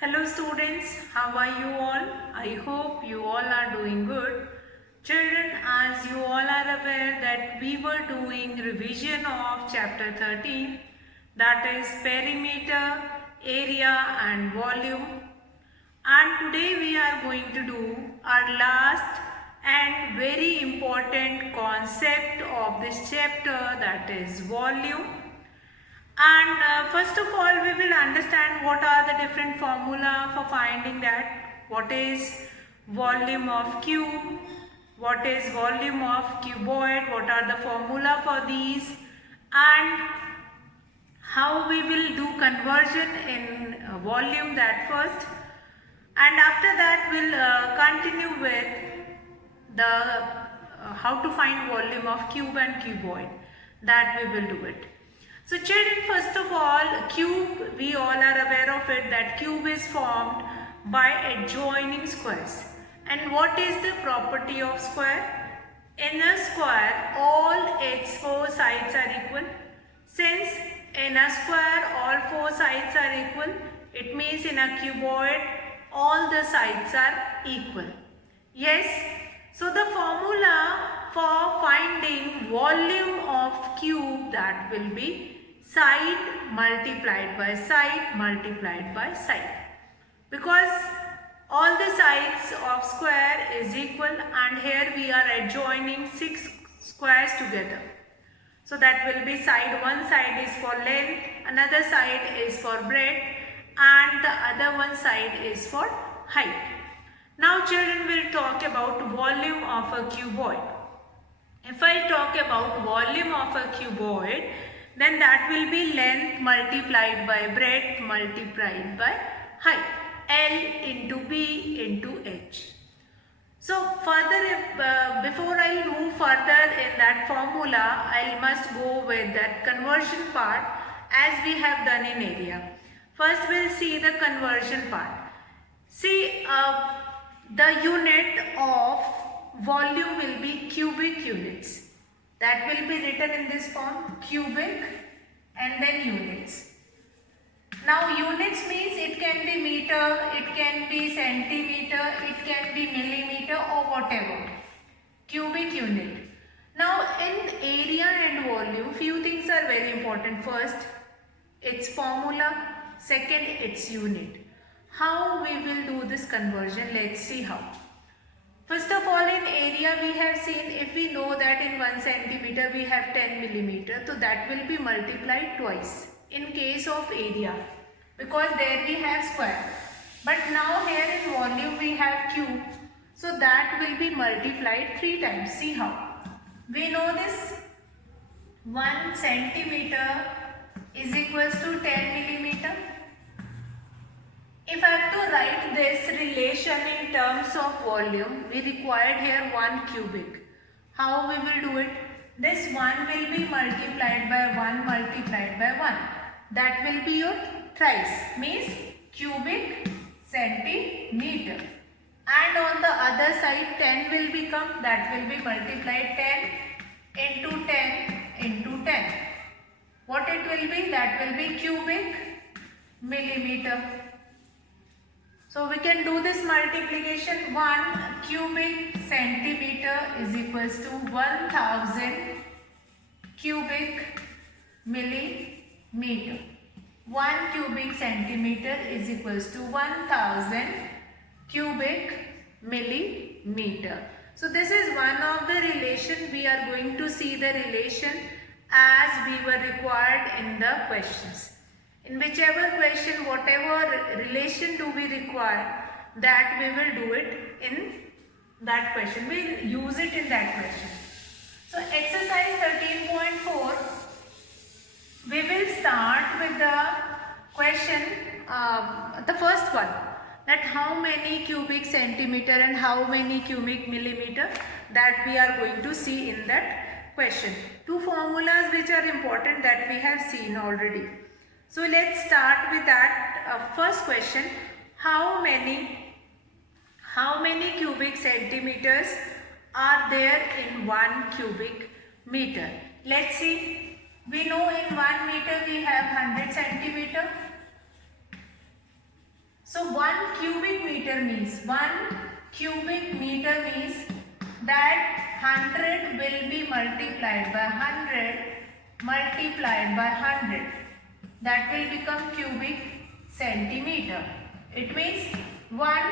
Hello students, how are you all? I hope you all are doing good. Children, as you all are aware that we were doing revision of chapter 13, that is perimeter, area and volume. And today we are going to do our last and very important concept of this chapter, that is volume. And first of all, we will understand what are the different formula for finding that. What is volume of cube? What is volume of cuboid? What are the formula for these? And how we will do conversion in volume, that first. And after that, we'll continue with the how to find volume of cube and cuboid. That we will do it. So children, first of all, cube, we all are aware of it that cube is formed by adjoining squares. And what is the property of square? In a square, all its four sides are equal. Since in a square all four sides are equal, it means in a cuboid all the sides are equal. Yes, so the formula for finding volume of cube, that will be side multiplied by side multiplied by side, because all the sides of square is equal and here we are adjoining 6 squares together. So that will be side, one side is for length, another side is for breadth and the other one side is for height. Now children, will talk about volume of a cuboid. If I talk about volume of a cuboid, then that will be length multiplied by breadth multiplied by height, L into B into H. So further, before I move further in that formula, I must go with that conversion part as we have done in area. First we'll see the conversion part. See, the unit of volume will be cubic units. That will be written in this form, cubic and then units. Now units means it can be meter, it can be centimeter, it can be millimeter or whatever. Cubic unit. Now in area and volume, few things are very important. First, its formula. Second, its unit. How we will do this conversion? Let's see how. First of all, in area we have seen, if we know that in 1 centimeter we have 10 millimeter, so that will be multiplied twice in case of area, because there we have square. But now here in volume we have cube, so that will be multiplied 3 times. See how. We know this 1 centimeter is equals to 10 millimeter. If I have to write this relation in terms of volume, we required here 1 cubic. How we will do it? This 1 will be multiplied by 1 multiplied by 1. That will be your thrice, means cubic centimeter. And on the other side 10 will become, that will be multiplied 10 into 10 into 10. What it will be? That will be cubic millimeter. So we can do this multiplication. 1 cubic centimeter is equals to 1000 cubic millimeter. 1 cubic centimeter is equals to 1000 cubic millimeter. So this is one of the relation. We are going to see the relation as we were required in the questions. In whichever question, whatever relation do we require, that we will do it in that question. We will use it in that question. So exercise 13.4, we will start with the question, the first one, that how many cubic centimeter and how many cubic millimeter, that we are going to see in that question. Two formulas which are important that we have seen already. So let's start with that first question. How many cubic centimeters are there in 1 cubic meter? Let's see. We know in 1 meter we have 100 centimeter. So centimeter means 1 cubic meter means that 100 will be multiplied by 100 multiplied by 100. That will become cubic centimeter. It means 1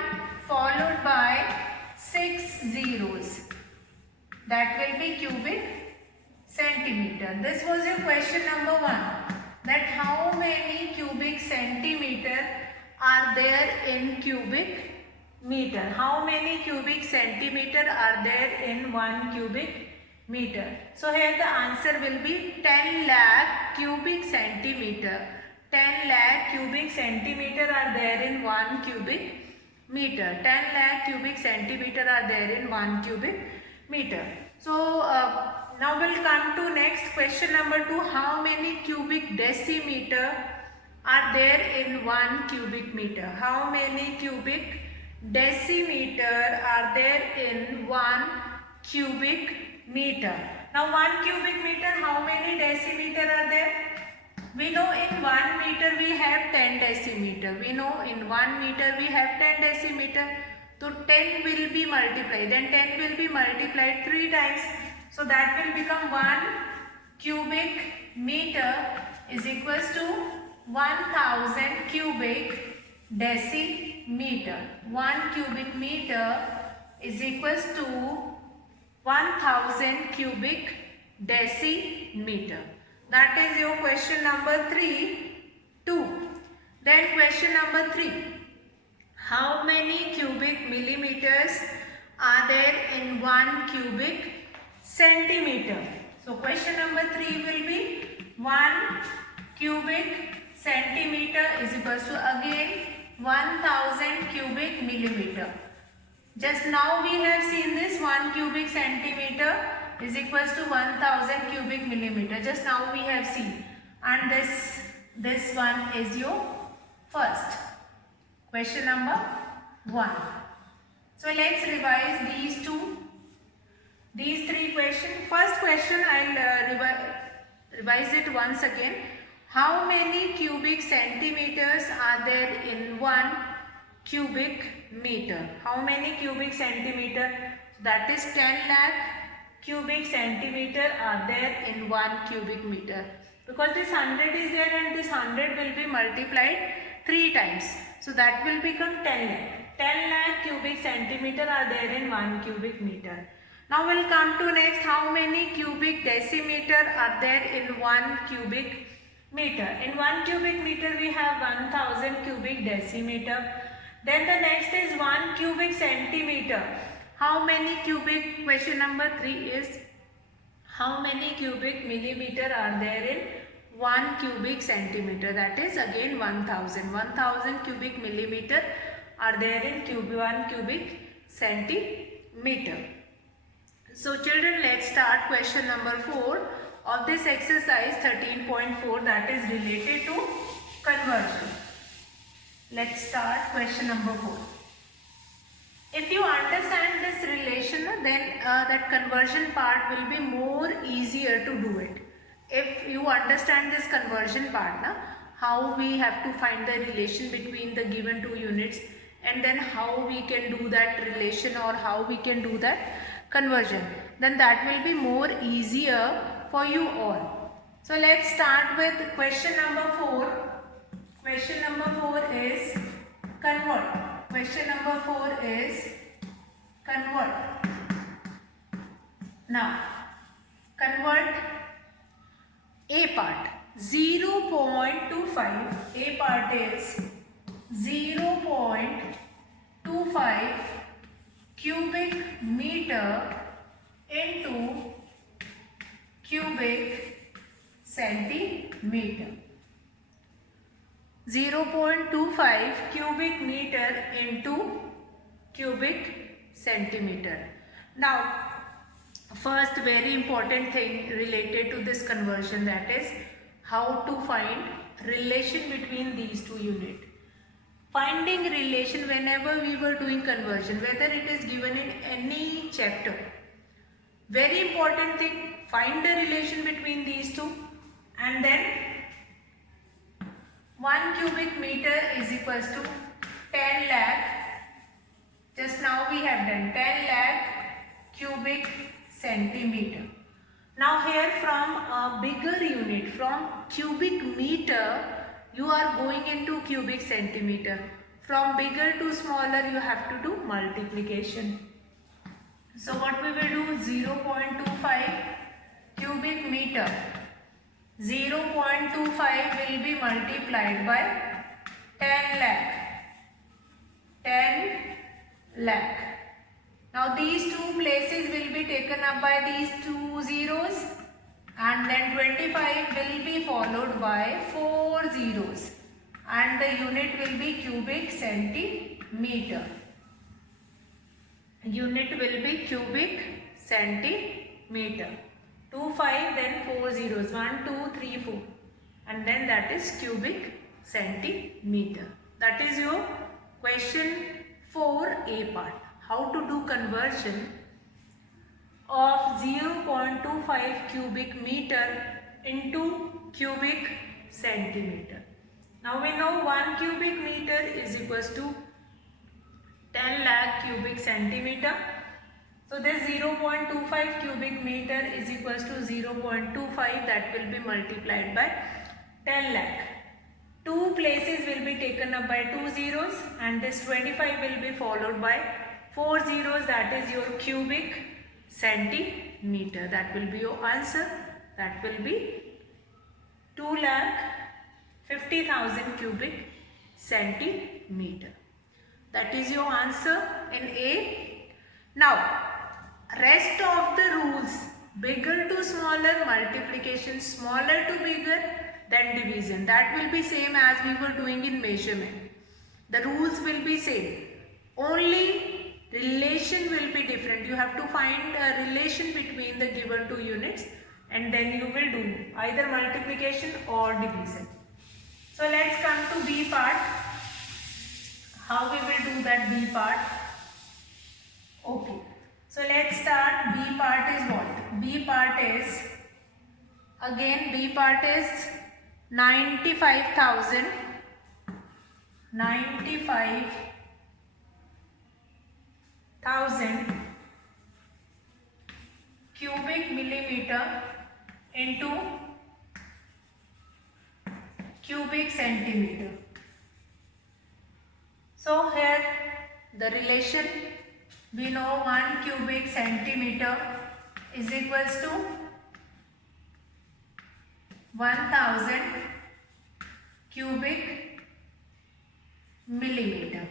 followed by 6 zeros. That will be cubic centimeter. This was your question number 1. That how many cubic centimeter are there in cubic meter? How many cubic centimeter are there in 1 cubic meter? So here the answer will be 10 lakh cubic centimeter. 10 lakh cubic centimeter are there in 1 cubic meter. 10 lakh cubic centimeter are there in 1 cubic meter. So now we'll come to next question number 2. How many cubic decimeter are there in 1 cubic meter? How many cubic decimeter are there in 1 cubic meter? Now 1 cubic meter, how many decimeter are there? We know in 1 meter we have 10 decimeter. We know in 1 meter we have 10 decimeter. So 10 will be multiplied. Then 10 will be multiplied 3 times. So that will become 1 cubic meter is equals to 1000 cubic decimeter. 1 cubic meter is equals to 1000 cubic decimeter. That is your question number 2. Then question number 3. How many cubic millimeters are there in 1 cubic centimeter? So question number 3 will be 1 cubic centimeter is equals to again 1000 cubic millimeter. Just now we have seen this 1 cubic centimeter is equals to 1000 cubic millimeter. Just now we have seen, and this one is your first question number 1. So let's revise these 3 questions. First question I'll revise it once again. How many cubic centimeters are there in 1 cubic meter? How many cubic centimeter? That is 10 lakh cubic centimeter are there in 1 cubic meter. Because this 100 is there and this 100 will be multiplied 3 times. So that will become 10 lakh. 10 lakh cubic centimeter are there in 1 cubic meter. Now we'll come to next. How many cubic decimeter are there in 1 cubic meter? In 1 cubic meter we have 1000 cubic decimeter. Then the next is 1 cubic centimeter. How many cubic? Question number 3 is how many cubic millimeter are there in 1 cubic centimeter? That is again 1000. 1000 cubic millimeter are there in 1 cubic centimeter. So children, let's start question number 4 of this exercise 13.4, that is related to conversion. Let's start question number 4. If you understand this relation, then that conversion part will be more easier to do it. If you understand this conversion part, how we have to find the relation between the given 2 units, and then how we can do that relation or how we can do that conversion, then that will be more easier for you all. So let's start with question number 4. Question number 4 is convert. Question number 4 is convert. Now, convert A part 0.25. A part is 0.25 cubic meter into cubic centimeter. 0.25 cubic meter into cubic centimeter. Now, first very important thing related to this conversion, that is how to find relation between these 2 units. Finding relation whenever we were doing conversion, whether it is given in any chapter, very important thing, find the relation between these 2, and then 1 cubic meter is equals to 10 lakh have done 10 lakh cubic centimeter. Now here from a bigger unit, from cubic meter, you are going into cubic centimeter. From bigger to smaller, you have to do multiplication. So what we will do, 0.25 cubic meter. 0.25 will be multiplied by 10 lakh. 10 lakh. Now these two places will be taken up by these two zeros, and then 25 will be followed by 4 zeros, and the unit will be cubic centimeter. Unit will be cubic centimeter. 25 then 4 zeros, 1, 2, 3, 4, and then that is cubic centimeter. That is your question 4a part. How to do conversion of 0.25 cubic meter into cubic centimeter. Now we know 1 cubic meter is equals to 10 lakh cubic centimeter. So this 0.25 cubic meter is equals to 0.25, that will be multiplied by 10 lakh. Two places will be taken up by 2 zeros, and this 25 will be followed by 4 zeros, that is your cubic centimeter. That will be your answer. That will be 2,50,000 cubic centimeter. That is your answer in A. Now, rest of the rules, bigger to smaller, multiplication, smaller to bigger, then division. That will be same as we were doing in measurement. The rules will be same. Only relation will be different. You have to find a relation between the given two units, and then you will do either multiplication or division. So let's come to B part. How we will do that B part? Okay. So let's start. B part is what? B part is, again B part is 95,000 cubic millimeter into cubic centimeter. So here the relation, we know 1 cubic centimeter is equals to 1000 cubic millimeter.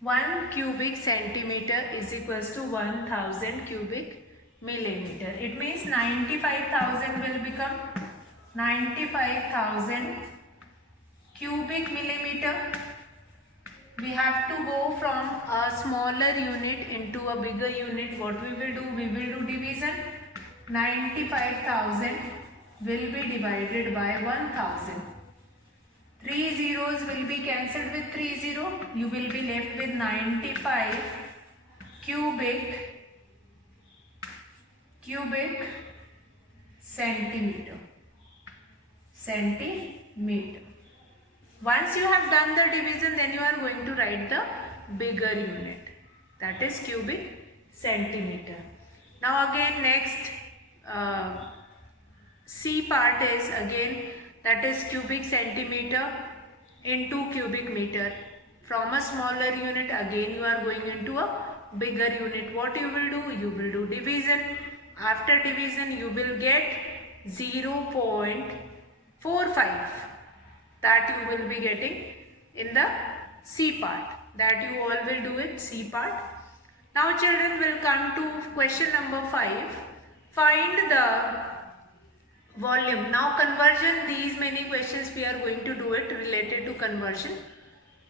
1 cubic centimeter is equals to 1000 cubic millimeter. It means 95,000 will become 95,000 cubic millimeter. We have to go from a smaller unit into a bigger unit. What we will do? We will do division. 95,000 will be divided by 1000. 3 zeros will be cancelled with 3 zero. You will be left with 95 cubic centimeter. Once you have done the division, then you are going to write the bigger unit, that is cubic centimeter. Now again next C part is again, that is cubic centimeter into cubic meter. From a smaller unit, again you are going into a bigger unit. What you will do? You will do division. After division you will get 0.45. that you will be getting in the C part. That you all will do it, C part. Now children, will come to question number 5. Find the volume. Now conversion, these many questions we are going to do it related to conversion.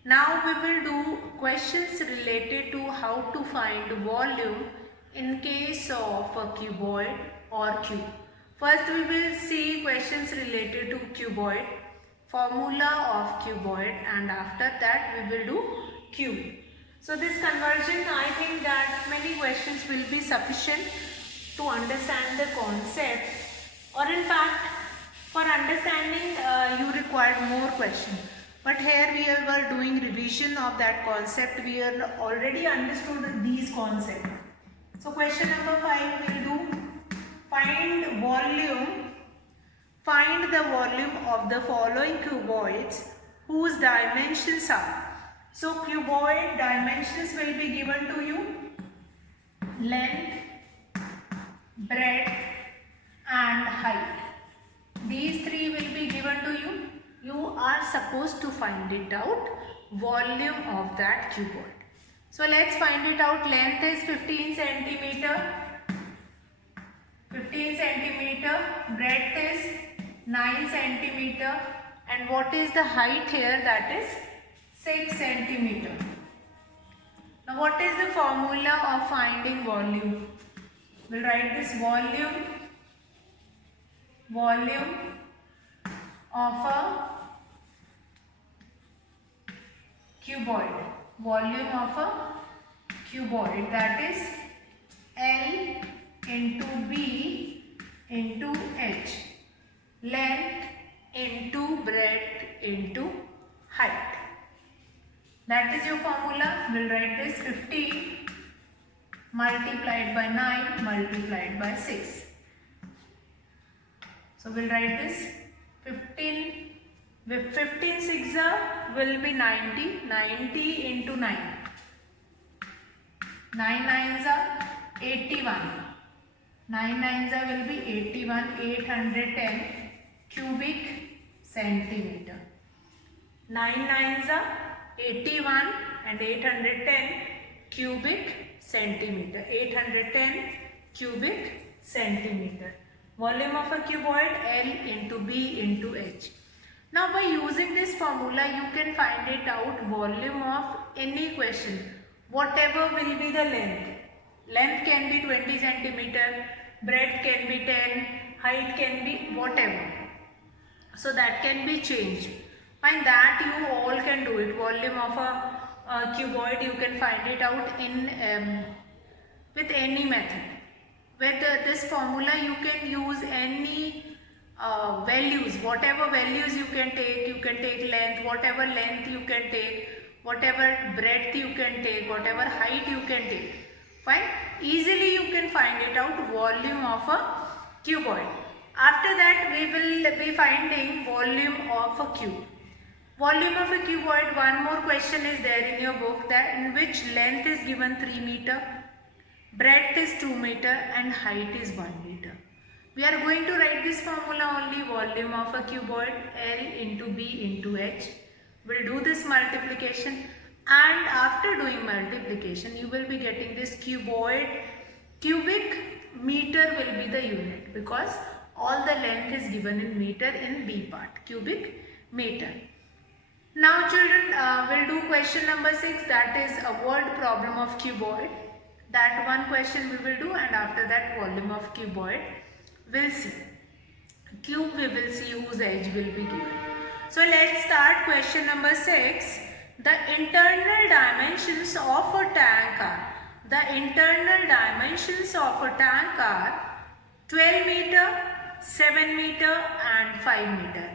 Now we will do questions related to how to find volume in case of a cuboid or cube. First we will see questions related to cuboid, formula of cuboid, and after that we will do cube. So this conversion, I think that many questions will be sufficient to understand the concept, or in fact for understanding you require more questions. But here we were doing revision of that concept. We are already understood these concepts. So question number 5 we'll do find volume. Find the volume of the following cuboids whose dimensions are. So cuboid dimensions will be given to you. Length, breadth and height. These three will be given to you. You are supposed to find it out, volume of that cuboid. So let's find it out. Length is 15 centimeter. 15 centimeter. Breadth is 9 centimeter. And what is the height here? That is 6 centimeter. Now what is the formula of finding volume? We'll write this volume of a cuboid. Volume of a cuboid, that is L into B into H. Length into breadth into height. That is your formula. We'll write this 15 multiplied by 9 multiplied by 6. So we'll write this 15 with 15 6 will be 90. 90 into 9. 9 9s are 81. 9 9s will be 81. 810 cubic centimeter. 9 9s are 81 and 810 cubic centimeter. 810 cubic centimeter. Volume of a cuboid L into B into H. Now by using this formula you can find it out volume of any question. Whatever will be the length. Length can be 20 centimeter, breadth can be 10, height can be whatever. So that can be changed. And that you all can do it. Volume of a cuboid you can find it out in with any method. With this formula you can use any values, whatever values you can take length, whatever length you can take, whatever breadth you can take, whatever height you can take. Fine, easily you can find it out volume of a cuboid. After that we will be finding volume of a cube. Volume of a cuboid, one more question is there in your book, that in which length is given 3 meter. Breadth is 2 meter and height is 1 meter. We are going to write this formula only, volume of a cuboid L into B into H. We'll do this multiplication, and after doing multiplication you will be getting this cuboid. Cubic meter will be the unit because all the length is given in meter in B part, cubic meter. Now children, we'll do question number 6, that is a word problem of cuboid. That one question we will do, and after that volume of cuboid we'll see. Cube we will see whose edge will be given. So let's start question number 6. The internal dimensions of a tank are. The internal dimensions of a tank are 12 meter, 7 meter and 5 meter.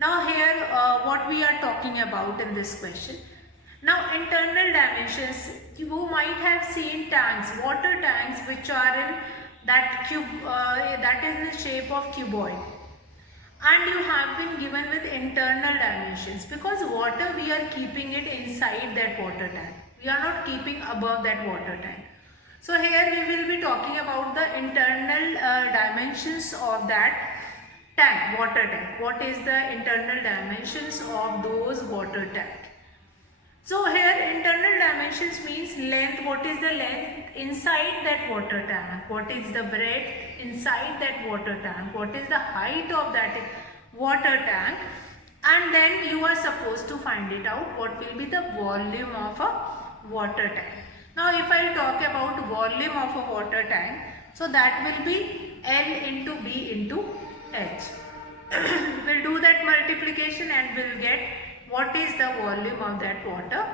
Now here what we are talking about in this question. Now internal dimensions, you might have seen tanks, water tanks which are in that cube, that is in the shape of cuboid, and you have been given with internal dimensions because water we are keeping it inside that water tank. We are not keeping above that water tank. So here we will be talking about the internal dimensions of that tank, water tank. What is the internal dimensions of those water tank? So here internal dimensions means length. What is the length inside that water tank? What is the breadth inside that water tank? What is the height of that water tank? And then you are supposed to find it out. What will be the volume of a water tank? Now if I talk about volume of a water tank, so that will be L into B into H. We'll do that multiplication and we'll get what is the volume of that water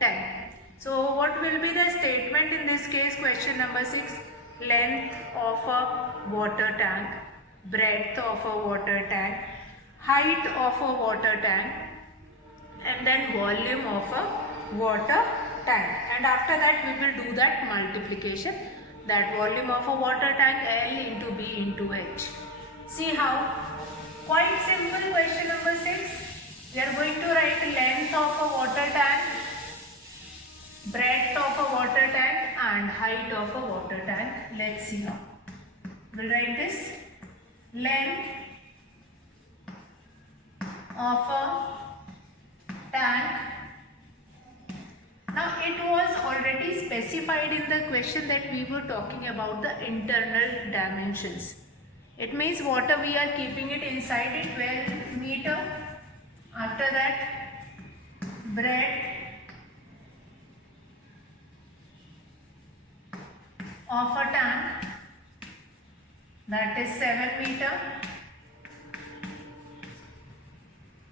tank. So what will be the statement in this case? Question number 6. Length of a water tank, breadth of a water tank, height of a water tank and then volume of a water tank, and after that we will do that multiplication, that volume of a water tank L into B into H. See how? Quite simple. Question number 6. We are going to write length of a water tank, breadth of a water tank and height of a water tank. Let's see how. We'll write this. Length of a tank. Now it was already specified in the question that we were talking about the internal dimensions. It means water we are keeping it inside it 12 meter. After that breadth of a tank, that is 7 meter.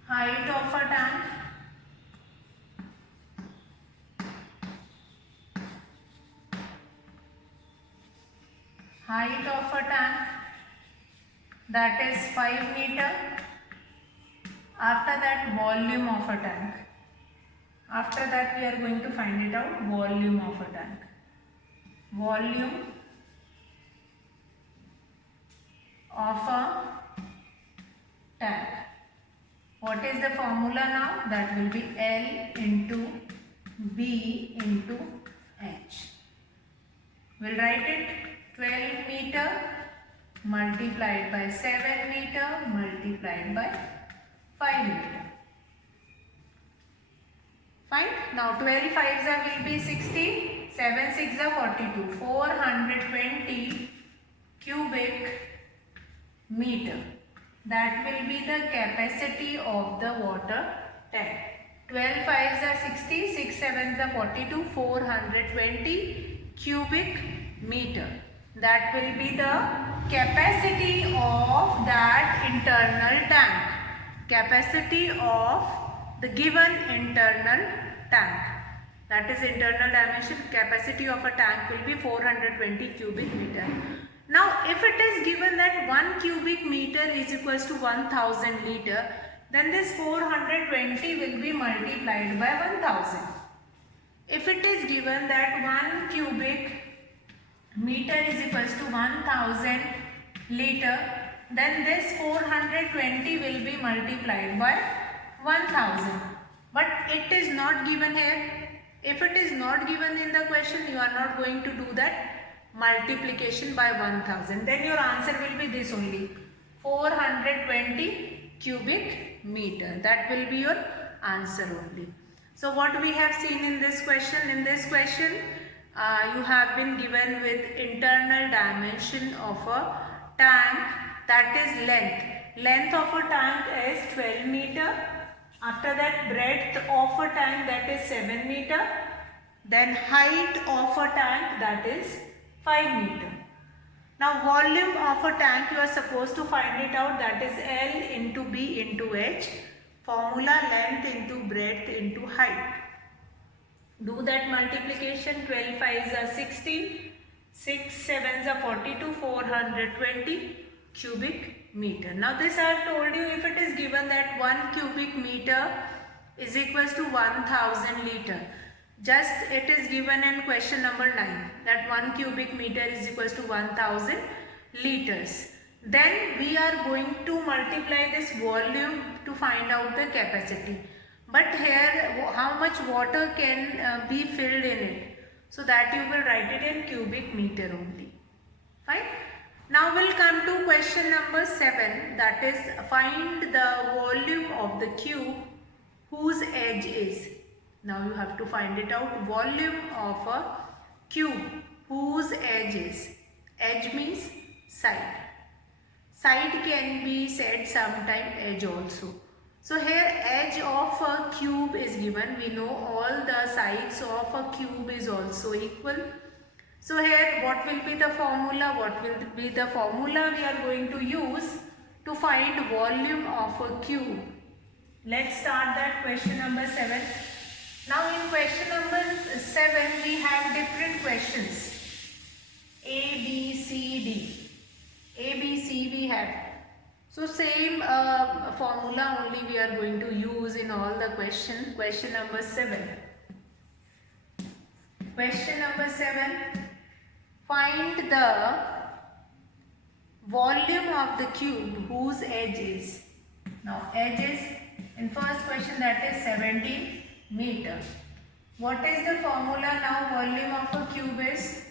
Height of a tank, that is 5 meter. After that volume of a tank. After that we are going to find it out, volume of a tank. Volume of a tank. What is the formula now? That will be L into B into H. We'll write it 12 meter multiplied by 7 meter multiplied by 5 meter. Fine. Now 12 5s will be 60, 7 6s are 42, 420 cubic meter. That will be the capacity of the water tank. 12 5s are 60, 6 7s are 42, 420 cubic meter. That will be the capacity of that internal tank. Capacity of the given internal tank. That is internal dimension. Capacity of a tank will be 420 cubic meter. Now if it is given that 1 cubic meter is equals to 1000 liter, then this 420 will be multiplied by 1000. If it is given that 1 cubic meter is equals to 1000 liter, then this 420 will be multiplied by 1000. But it is not given here. If it is not given in the question, you are not going to do that multiplication by 1000. Then your answer will be this only, 420 cubic meter. That will be your answer only. So what we have seen in this question? In this question, you have been given with internal dimension of a tank, that is length. Length of a tank is 12 meter. After that breadth of a tank, that is 7 meter. Then height of a tank, that is 5 meter. Now volume of a tank you are supposed to find it out, that is L into B into H. Formula length into breadth into height. Do that multiplication. 12 5s are 60, 6 7s are 42, 420 cubic meter. Now this I have told you, if it is given that 1 cubic meter is equals to 1000 liter. Just it is given in question number 9 that 1 cubic meter is equals to 1000 liters. Then we are going to multiply this volume to find out the capacity. But here how much water can be filled in it? So that you will write it in cubic meter only. Fine. Now we'll come to question number 7, that is find the volume of the cube whose edge is. Now you have to find it out. Volume of a cube whose edge is. Edge means side. Side can be said sometime edge also. So here edge of a cube is given. We know all the sides of a cube is also equal. So here what will be the formula? What will be the formula we are going to use to find volume of a cube? Let's start that question number 7. Now in question number 7 we have different questions. A, B, C, D. A, B, C we have. So same formula only we are going to use in all the questions. Question number 7. Question number 7. Find the volume of the cube whose edge is. Now edge is in first question, that is 17 meter. What is the formula now? Volume of a cube is,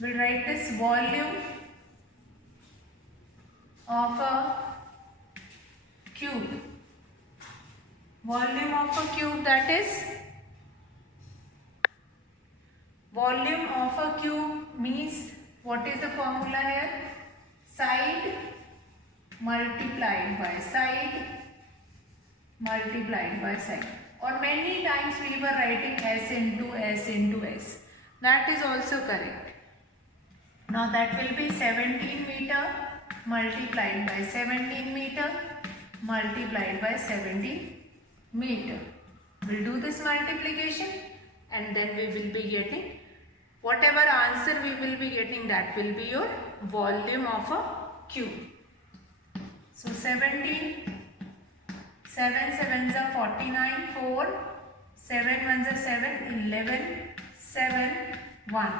we'll write this volume of a cube. Volume of a cube, that is volume of a cube means, what is the formula here? Side multiplied by side multiplied by side. Or many times we were writing S into S into S. That is also correct. Now that will be 17 meter multiplied by 17 meter multiplied by 17 meter. We'll do this multiplication and then we will be getting whatever answer we will be getting, that will be your volume of a cube. So 17, 7 sevens are 49, 4, 7 ones are 7, 11, 7, 1,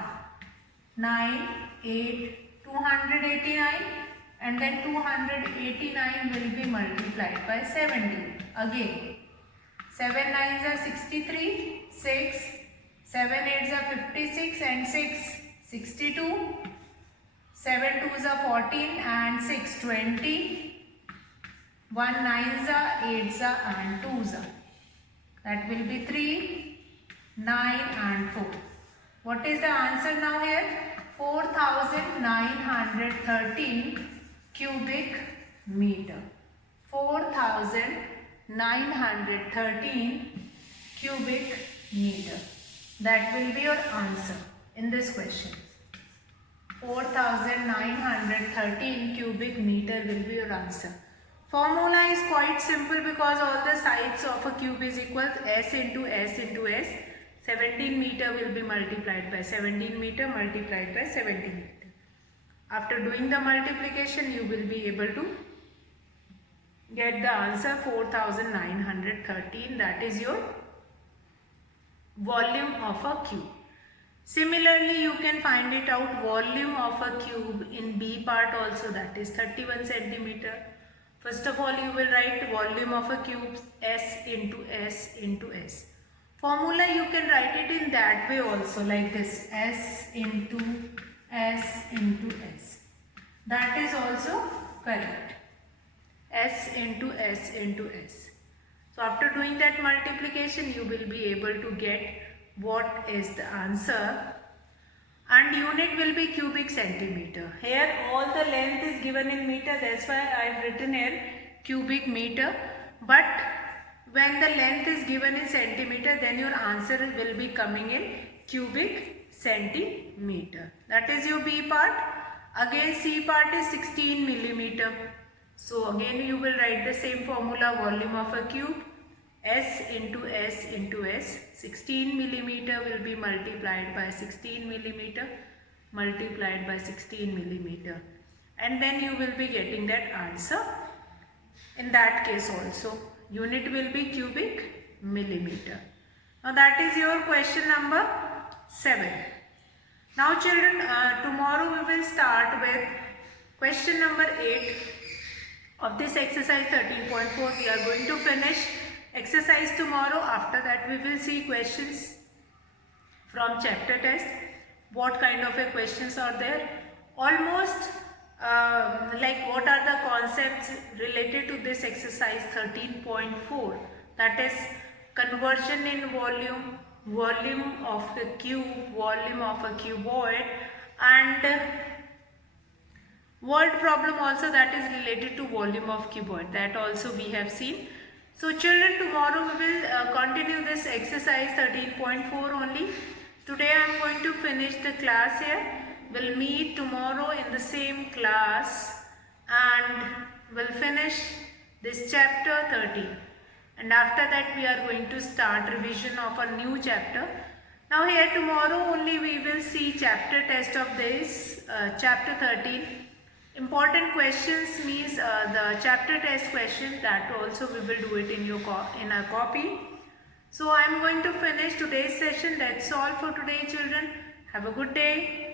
9, 8, 289, and then 289 will be multiplied by 70. Again, 7 nines are 63, 6, 7 eights are 56 and 6, 62, 7 twos are 14 and 6, 20, 1 nines are 8s are and 2s are. That will be 3, 9 and 4. What is the answer now here? 4913 cubic meter. 4913 cubic meter. That will be your answer in this question. 4913 cubic meter will be your answer. Formula is quite simple because all the sides of a cube is equal S into S into S. 17 meter will be multiplied by 17 meter multiplied by 17 meter. After doing the multiplication, you will be able to get the answer 4913. That is your volume of a cube. Similarly, you can find it out volume of a cube in B part also, that is 31 centimeter. First of all, you will write volume of a cube S into S into S. Formula you can write it in that way also, like this, S into S into S. That is also correct. S into S into S. So after doing that multiplication, you will be able to get what is the answer, and unit will be cubic centimeter. Here all the length is given in meter, that's why I have written here cubic meter, but when the length is given in centimeter, then your answer will be coming in cubic centimeter. That is your B part. Again C part is 16 millimeter. So again you will write the same formula, volume of a cube, S into S into S. 16 millimeter will be multiplied by 16 millimeter multiplied by 16 millimeter, and then you will be getting that answer. In that case also, unit will be cubic millimeter. Now that is your question number 7. Now children, tomorrow we will start with question number 8 of this exercise 13.4. We are going to finish exercise tomorrow. After that we will see questions from chapter test. What kind of questions are there? Almost like what are the concepts related to this exercise 13.4, that is conversion in volume, volume of a cube, volume of a cuboid, and word problem also that is related to volume of cuboid, that also we have seen. So children, tomorrow we will continue this exercise 13.4 only. Today I am going to finish the class here. We'll meet tomorrow in the same class and we'll finish this chapter 13. And after that we are going to start revision of a new chapter. Now here tomorrow only we will see chapter test of this chapter 13. Important questions means the chapter test question, that also we will do it in a copy. So I am going to finish today's session. That's all for today, children. Have a good day.